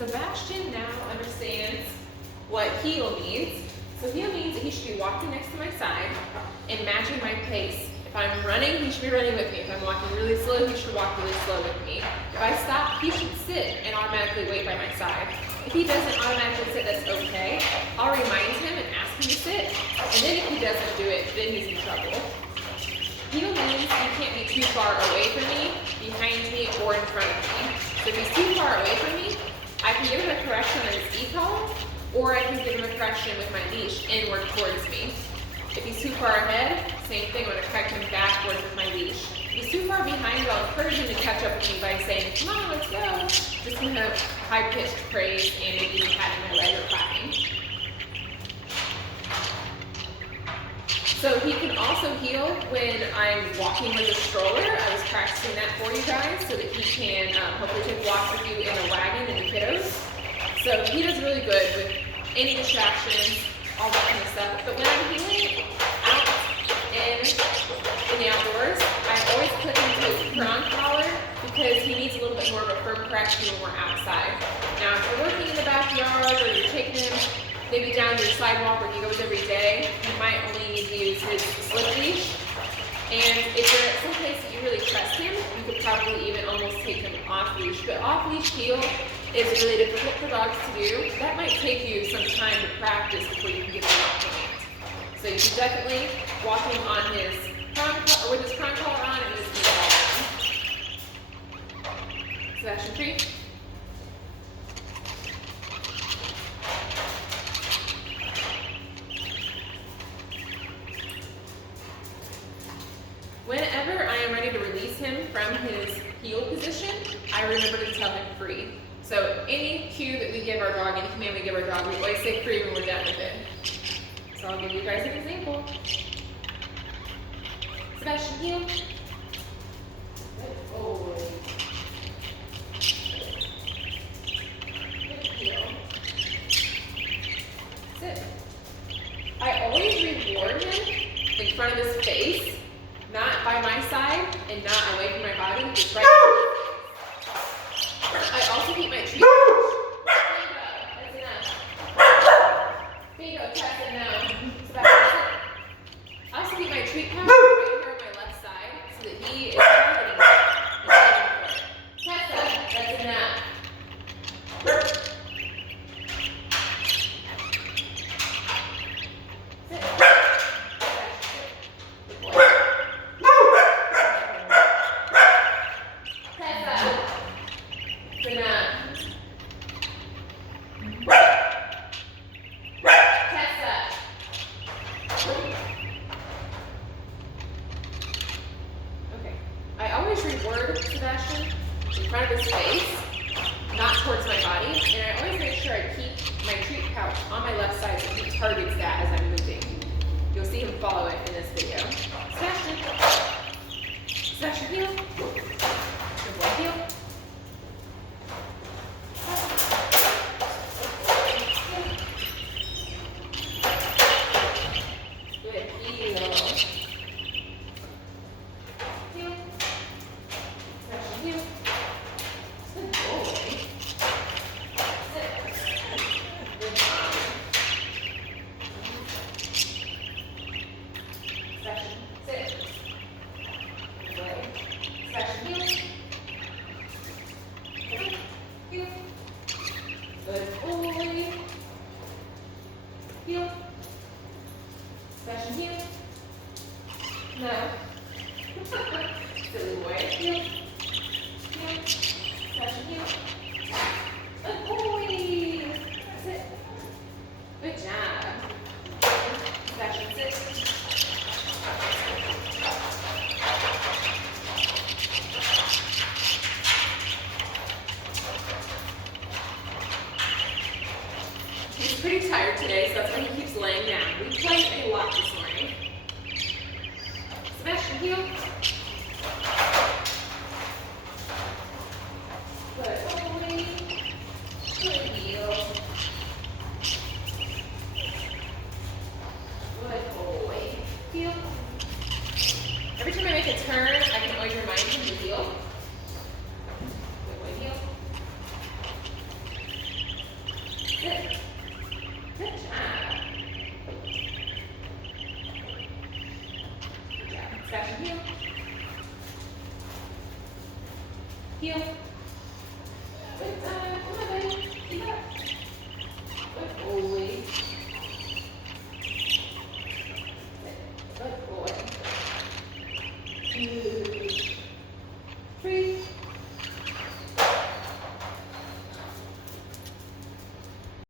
Sebastian now understands what heel means. So heel means that he should be walking next to my side and matching my pace. If I'm running, he should be running with me. If I'm walking really slow, he should walk really slow with me. If I stop, he should sit and automatically wait by my side. If he doesn't automatically sit, that's okay. I'll remind him and ask him to sit. And then if he doesn't do it, then he's in trouble. Heel means he can't be too far away from me, behind me, or in front of me. So if he's too far away from me, I can give him a correction on his e-collar, or I can give him a correction with my leash inward towards me. If he's too far ahead, same thing, I'm going to correct him backwards with my leash. If he's too far behind, I'll encourage him to catch up with me by saying, come on, let's go. Just kind of high-pitched praise and maybe even patting my leg or clapping. So he can also heel when I'm walking with a stroller. I was practicing that for you guys so that he can hopefully take walks with you in a wagon and the kiddos. So he does really good with any distractions, all that kind of stuff. But when I'm heeling out in the outdoors, I always put him to his prong collar because he needs a little bit more of a firm correction when we're outside. Now, if you're working in the backyard or you're taking him maybe down your sidewalk where he goes every day, you might only need to use his slip leash. And if you're at some place that you really trust him, you could probably even almost take him off leash. But off leash heel is really difficult for dogs to do. That might take you some time to practice before you can get the walking it. So you can definitely walk him on his prong collar, or with his prong collar on and his knee collar on. Sebastian, treat. Whenever I am ready to release him from his heel position, I remember to tell him free. So any cue that we give our dog, any command we give our dog, we always say free when we're done with it. So I'll give you guys an example. Sebastian, heel. Good boy. Good heel. Sit. I always reward him in front of his face. Not by my side and not away from my body, just right. I also keep my treat pouch. That's enough. Bingo, tap it now. Sebastian, I also keep my treat pouch right here on my left side so that he is targeting it. Tessa, that's enough. Sit. Reward Sebastian in front of his face, not towards my body, and I always make sure I keep my treat pouch on my left side so he targets that as I'm moving. You'll see him follow it in this video. Sebastian. Sebastian, heel. Good boy, heel. Good heel. Good boy. Heel. Sebastian, heel. No. Silly boy. Heel. Heel. Sebastian, heel. Good boy. That's it. Good job. Sebastian, sit. He's pretty tired today, so that's why he keeps laying down. We played a lot this morning. Sebastian, heel. Good boy. Good heel. Good boy. Heel. Every time I make a turn, I can always remind him to heel. Good boy, heel. Sebastian, heel. Heel. Good time. Come on, buddy. Keep up. Good boy. Good boy. Good.